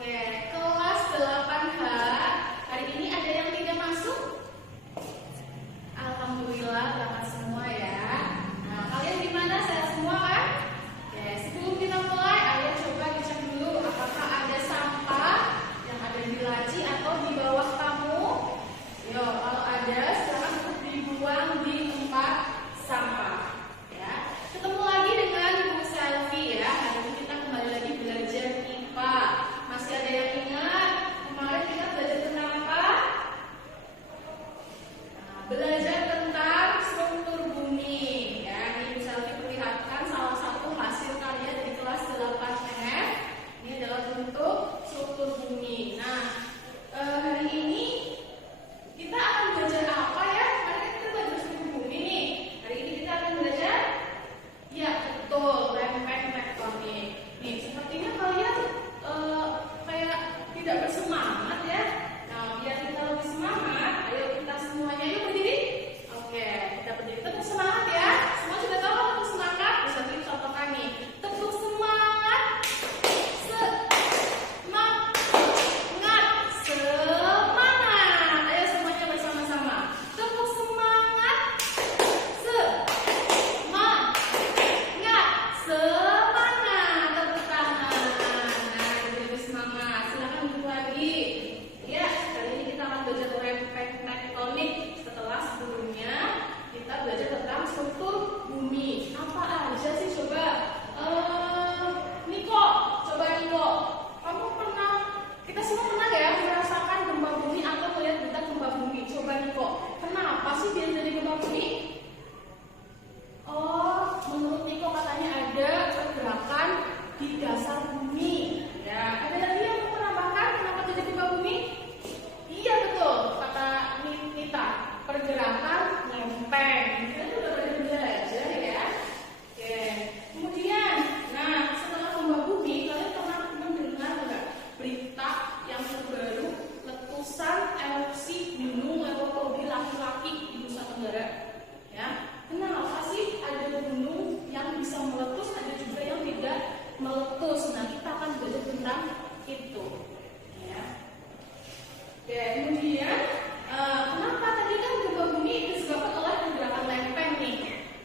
Oke, kelas 8H. Hari ini ada yang tidak masuk? Alhamdulillah selamat semua ya. Nah, kalian gimana? Sehat semua kan? Oke, sebelum kita mulai, ayo coba dicek dulu apakah ada sampah yang ada di laci atau di bawah kamu. Yo, kalau ada, silakan untuk dibuang di tempat sampah. Ya, ketemu lagi dengan Bu Selvi ya. Hari ini kita kembali lagi belajar IPA. Masih ada yang ingat kemarin kita belajar tentang apa? Nah, belajar tentang struktur bumi. Ya, ini bisa diperlihatkan salah satu hasil karya dari kelas 8F. Ini adalah bentuk struktur bumi. Nah, hari ini kita akan belajar apa ya? Hari ini kita belajar struktur bumi nih. Hari ini kita akan belajar, ya betul, lempeng tektonik. Nih, sepertinya kalian kayak tidak bersemangat ya. Nah, biar kita lebih semangat, ayo kita semuanya yuk berdiri. Oke, kita berdiri. Tepuk semangat ya. Semua sudah tahu kan tepuk semangat? Bisa dicontohkan nih. Tepuk semangat. Semangat. Semangat. Ayo semuanya bersama-sama. Tepuk semangat. Semangat. Semangat. Tepuk tangan. Nah, lebih semangat. Silakan duduk lagi. Ya, kali ini kita akan belajar lempeng tektonik. Setelah sebelumnya kita belajar tentang struktur bumi. Apa aja sih coba? Niko, coba Niko. Kamu pernah? Kita semua pernah ya merasakan gempa bumi atau melihat berita gempa bumi? Coba Niko, kenapa sih dia jadi gempa bumi? Oh, menurut Niko katanya ada pergerakan di dasar bumi. Ya, ada lagi yang mau menambahkan kenapa terjadi gempa bumi? Iya betul, kata Nita, pergerakan lempeng. Kita udah pada belajar ya. Oke, kemudian, nah setelah gempa bumi, kalian pernah mendengar nggak berita yang terbaru letusan erupsi gunung Lewotobi laki-laki di Nusa Tenggara? Ya, kenapa sih ada gunung yang bisa meletus, ada juga yang tidak meletus? Nah, kita akan belajar tentang itu. Ya. Oke, kemudian kenapa tadi kan gempa bumi disebabkan oleh pergerakan lempeng nih?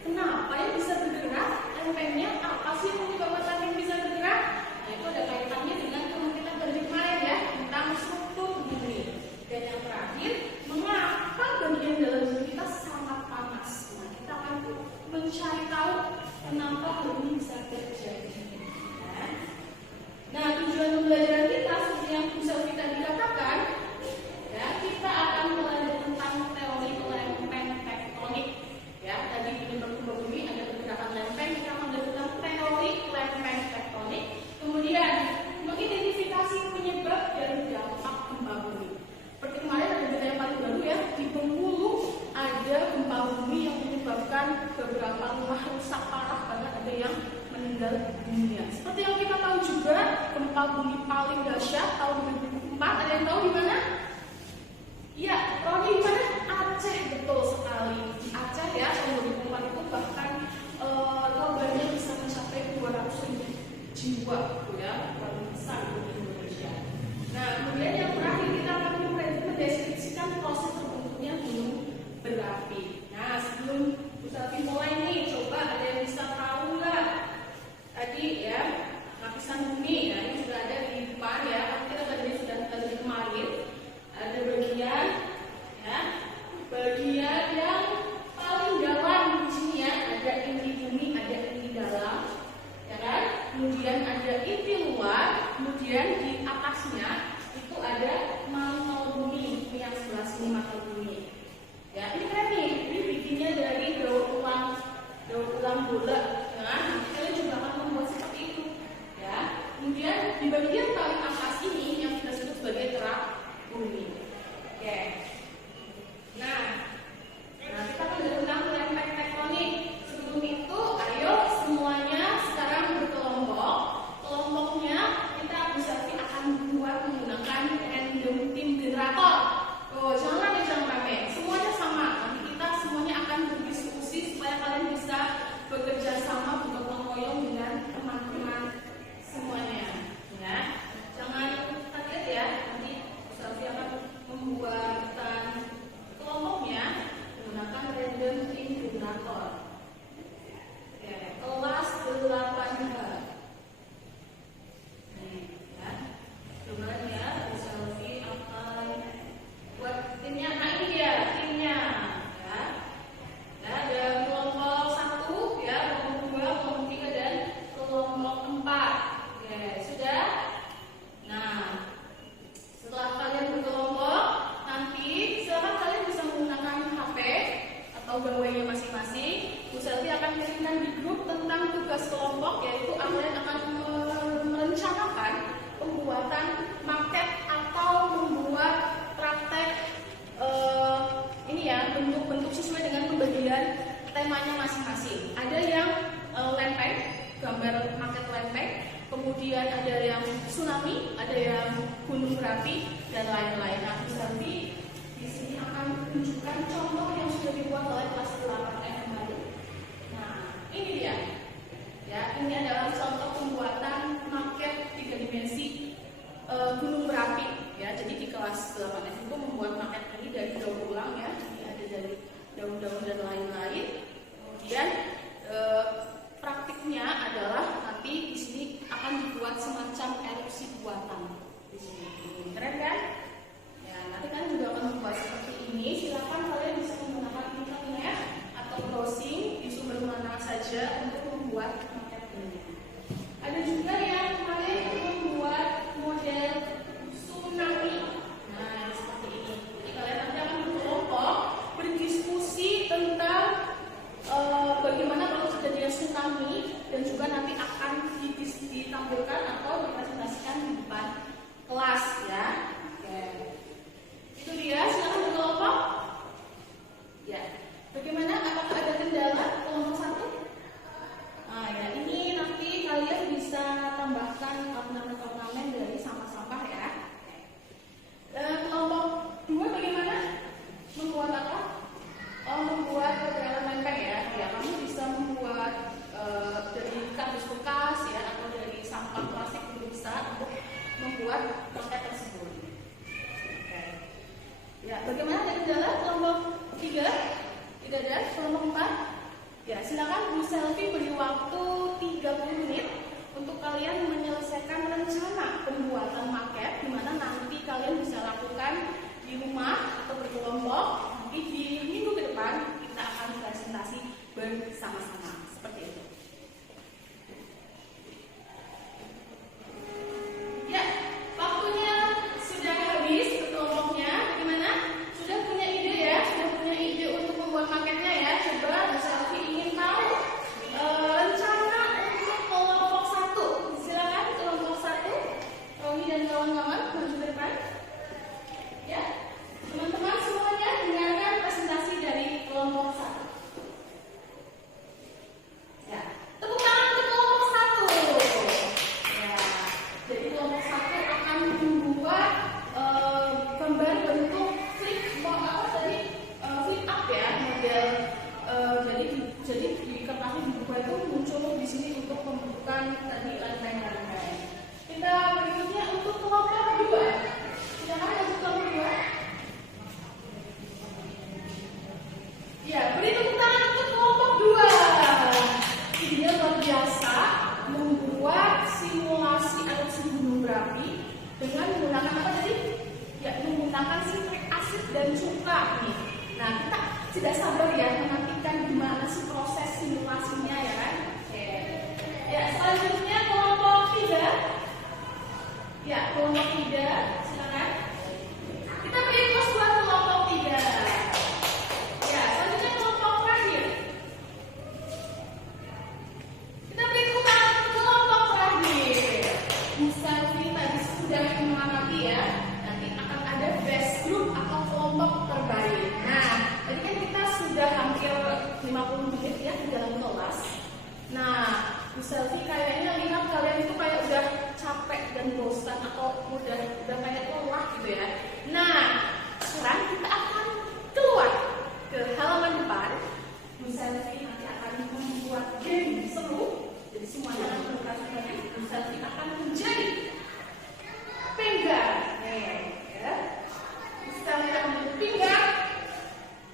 Kenapa yang bisa bergerak? Lempengnya apa sih yang menyebabkan lempeng bisa bergerak? Nah, itu ada kaitannya dengan teman kita dari kemarin ya, tentang struktur bumi. Dan yang terakhir, mengapa bagian dalam tubuh kita sangat panas? Nah, kita akan mencari tahu kenapa hal ini bisa terjadi. Nah, tujuan pembelajaran kita seperti yang bisa kita dikatakan, ya, kita akan belajar tentang teori lempeng tektonik. Ya, tadi di gempa bumi ada pergerakan lempeng, kita akan belajar tentang teori lempeng tektonik. Kemudian mengidentifikasi penyebab dari dampak gempa bumi. Seperti kemarin ada berita yang paling baru ya, di Bengkulu ada gempa bumi yang menyebabkan beberapa rumah rusak parah, bahkan ada yang meninggal dunia. Seperti yang kita tahu juga, gempa bumi paling dahsyat tahun 2004, ada yang tahu di mana? Iya, Roni di mana? Aceh, betul sekali. Di Aceh ya, tahun 2004 itu bahkan korbannya bisa mencapai 200.000 jiwa, ya, paling besar di Indonesia. Nah, kemudian yang terakhir kita akan mendeskripsikan proses terbentuknya gunung berapi. Nah, sebelum kita mulai nih, coba ada yang bisa tahu nggak? Tadi ya, lapisan bumi, nah ini sudah ada di depan ya. Kita tadi sudah dari kemarin. Ada bagian, ya, bagian yang paling dalam di sini ya. Ada inti bumi, ada inti dalam, ya kan? Kemudian ada inti luar, kemudian di atasnya itu ada mantel bumi, ini yang sebelah sini mantel bumi. Ya, ini keren nih. Ini bikinnya dari daur ulang bola. Nah, nanti kalian juga akan membuat seperti itu. Ya. Kemudian di bagian paling atas ini yang kita sebut sebagai kerak bumi. Oke. Nah, kita akan belajar tentang lempeng tektonik. Sebelum itu, ayo semuanya sekarang berkelompok. Kelompoknya kita akan buat menggunakan random team generator. Oh, jangan rame. Semuanya sama. Nanti kita semuanya akan berdiskusi supaya kalian bisa bekerja sama, bergotong royong dengan teman-teman semuanya. Ya, jangan ada yang gunung berapi dan lain-lain. Nah, Bu Selvi di sini akan menunjukkan contoh yang sudah dibuat oleh kelas 8 kemarin. Nah, ini dia. Ya, ini adalah contoh pembuatan maket 3 dimensi gunung berapi. Ya, jadi di kelas 8 itu membuat maket ini dari daur ulang ya. Ini ada dari daun-daun dan lain-lain. Kemudian praktiknya adalah nanti di sini akan dibuat semacam erupsi buatan di sini. Keren kan? Ya, nanti kan juga akan membuat seperti ini. Silakan kalian bisa menggunakan internet atau browsing di sumber mana saja untuk membuat maket ini. Ada juga yang kemarin membuat model tsunami. Nah, seperti ini. Jadi kalian nanti akan berkelompok berdiskusi tentang bagaimana kalau terjadi tsunami dan juga nanti akan ditampilkan atau dipresentasikan di depan kelas ya. Oke. Itu dia, silakan berkelompok. Ya. Bagaimana? Apakah ada kendala kelompok 1? Nah, ya ini nanti kalian bisa tambahkan ornamen-ornamen dari sampah-sampah ya. Kelompok 2 bagaimana? Membuat apa? Oh, membuat pergerakan lempeng ya. Ya, kamu bisa membuat dari kardus bekas ya atau dari sampah plastik juga bisa untuk membuat maket tersebut. Oke. Ya, bagaimana ada kendala kelompok 3? Tidak ada. Kelompok 4? Ya, silakan Bu Selvi beri waktu 30 menit untuk kalian menyelesaikan rencana pembuatan maket di mana nanti kalian bisa lakukan di rumah atau berkelompok. Nanti di minggu ke depan kita akan presentasi bersama-sama seperti itu. Ya, waktunya sudah habis kelompoknya. Bagaimana? Sudah punya ide ya? Sudah punya ide untuk membuat maketnya ya? Coba Bu Selvi ingin tahu rencana untuk kelompok 1. Silakan kelompok 1. Romi dan kawan-kawan maju ke depan. Ya, teman-teman semuanya dengarkan presentasi dari kelompok 1. Ya, tepuk tangan untuk kelompok 1. Ya, jadi kelompok 1 akan membuat gambar bentuk flip up ya, model jadi di kertas di buku itu muncul di sini untuk pembentukan tadi lempeng-lempeng. Kita berikutnya untuk kelompok 2. Silakan untuk kelompok 2. Ya, beri tepuk tangan untuk kelompok 2. Idenya luar biasa, membuat simulasi erupsi gunung berapi dengan menggunakan apa tadi? Ya, menggunakan sitrik asid dan cuka nih. Nah, kita tidak sabar ya menantikan gimana sih proses simulasinya ya kan? Oke. Ya, selanjutnya kelompok 3. Ya, kelompok 3, silakan. Kita beri plus buat kelompok 3. Ya, selanjutnya kelompok terakhir. Kita beri tepuk tangan untuk kelompok terakhir. Bu Selvi tadi sudah mengamati ya. Nanti akan ada best group atau kelompok terbaik. Nah, tadi kan kita sudah hampir 50 menit ya di dalam kelas. Nah, Bu Selvi kayaknya lihat kalian itu kayak udah capek dan bosan atau udah kayak lelah gitu ya. Nah, sekarang kita akan keluar ke halaman depan. Bu Selvi nanti akan membuat game seru. Jadi semuanya akan berkali-kali. Bu Selvi akan menjadi pinggar. Ya. Bu Selvi akan menjadi pinggar.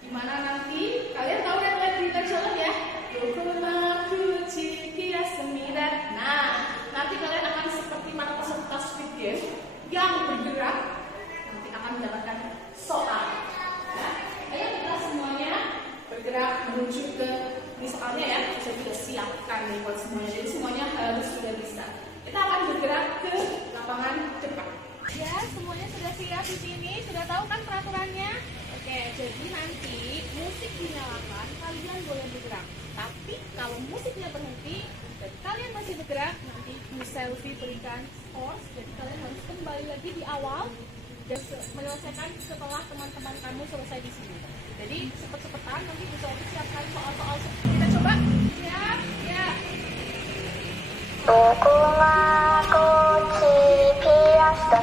Dimana nanti kalian tahu kan lihat berita jalan ya? Nah, nanti kalian akan seperti para peserta Squid Game yang bergerak, nanti akan mendapatkan soal. Ya, ayo kita semuanya bergerak menuju ke ini soalnya ya. Saya sudah siapkan nih buat semuanya. Jadi semuanya harus sudah bisa. Kita akan bergerak ke lapangan depan. Ya, semuanya sudah siap di sini. Sudah tahu kan peraturannya? Oke, jadi nanti musik dinyalakan, kalian boleh bergerak. Tapi kalau musiknya berhenti dan kalian masih bergerak, nanti Bu Selvi berikan skor. Jadi kalian harus kembali lagi di awal dan menyelesaikan setelah teman-teman kamu selesai di sini. Jadi cepet-cepetan, nanti Bu Selvi siapkan soal-soal. Kita coba. Siap, ya. Mukunga kochi piasta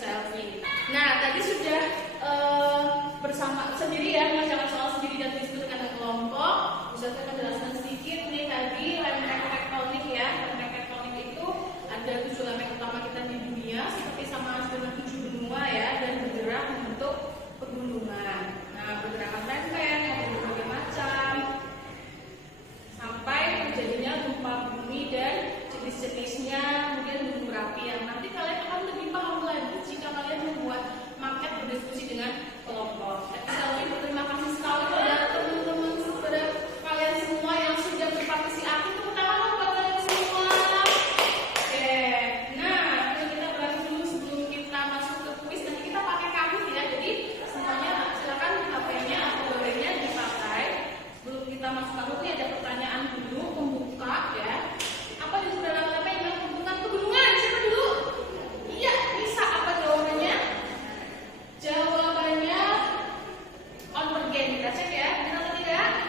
selfie. Nah, tadi sudah bersama sendiri ya, mengerjakan soal sendiri dan diskusikan dengan kelompok. Bisa saya jelaskan sedikit nih tadi lempeng tektonik ya. Lempeng tektonik itu ada 7 lempeng utama kita di dunia, seperti sama dengan 7 benua ya, dan bergerak membentuk pegunungan. Nah, pergerakan lempeng ada berbagai macam sampai terjadinya gempa bumi dan jenis-jenisnya, kemudian gunung berapi yang nanti kalian akan lebih paham lagi jika kalian membuat maket berdiskusi dengan kelompok. Saya lebih berterima kasih sekali kepada teman-teman, kepada kalian semua yang sudah berpartisipasi aktif. Tepuk tangan buat kalian semua. Oke, nah kita berarti dulu sebelum kita masuk ke kuis. Nanti kita pakai kamus ya, jadi semuanya silakan HP-nya atau HP-nya dipakai. Sebelum kita masuk kamus ini ada pertanyaan dulu, pembuka ya. Apa yang sudah lakukan yang menghubungkan pegunungan? Siapa dulu? Iya, bisa. Apa jawabannya? Jawabannya Convergen. Kita cek ya, benar atau tidak?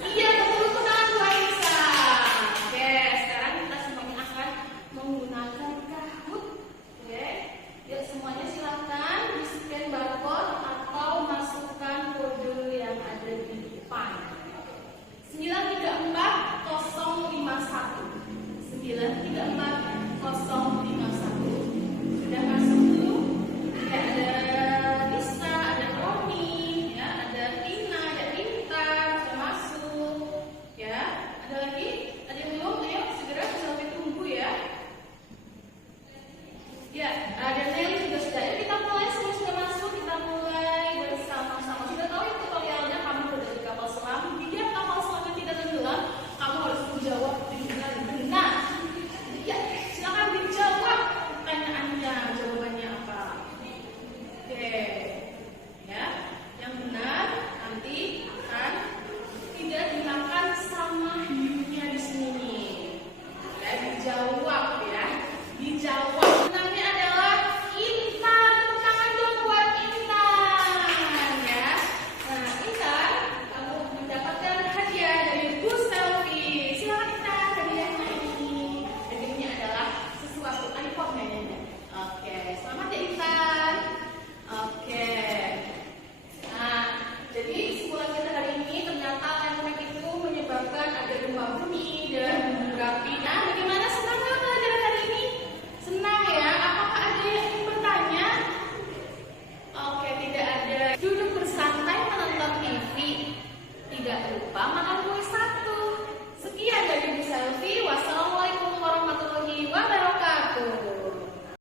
Iya, betul. Tangan Bu Aisyah. Oke, sekarang kita semuanya akan menggunakan Kahoot. Oke, yuk semuanya silakan di-scan barcode atau masukkan kode yang ada di depan. 934051. 934051. Sudah masuk belum? Ya, ada Lisa, ada Romi, ya, ada Tina, ada Intan, sudah masuk. Ya, ada lagi? Ada yang belum? Ayo segera sampai tunggu ya. Ya, ada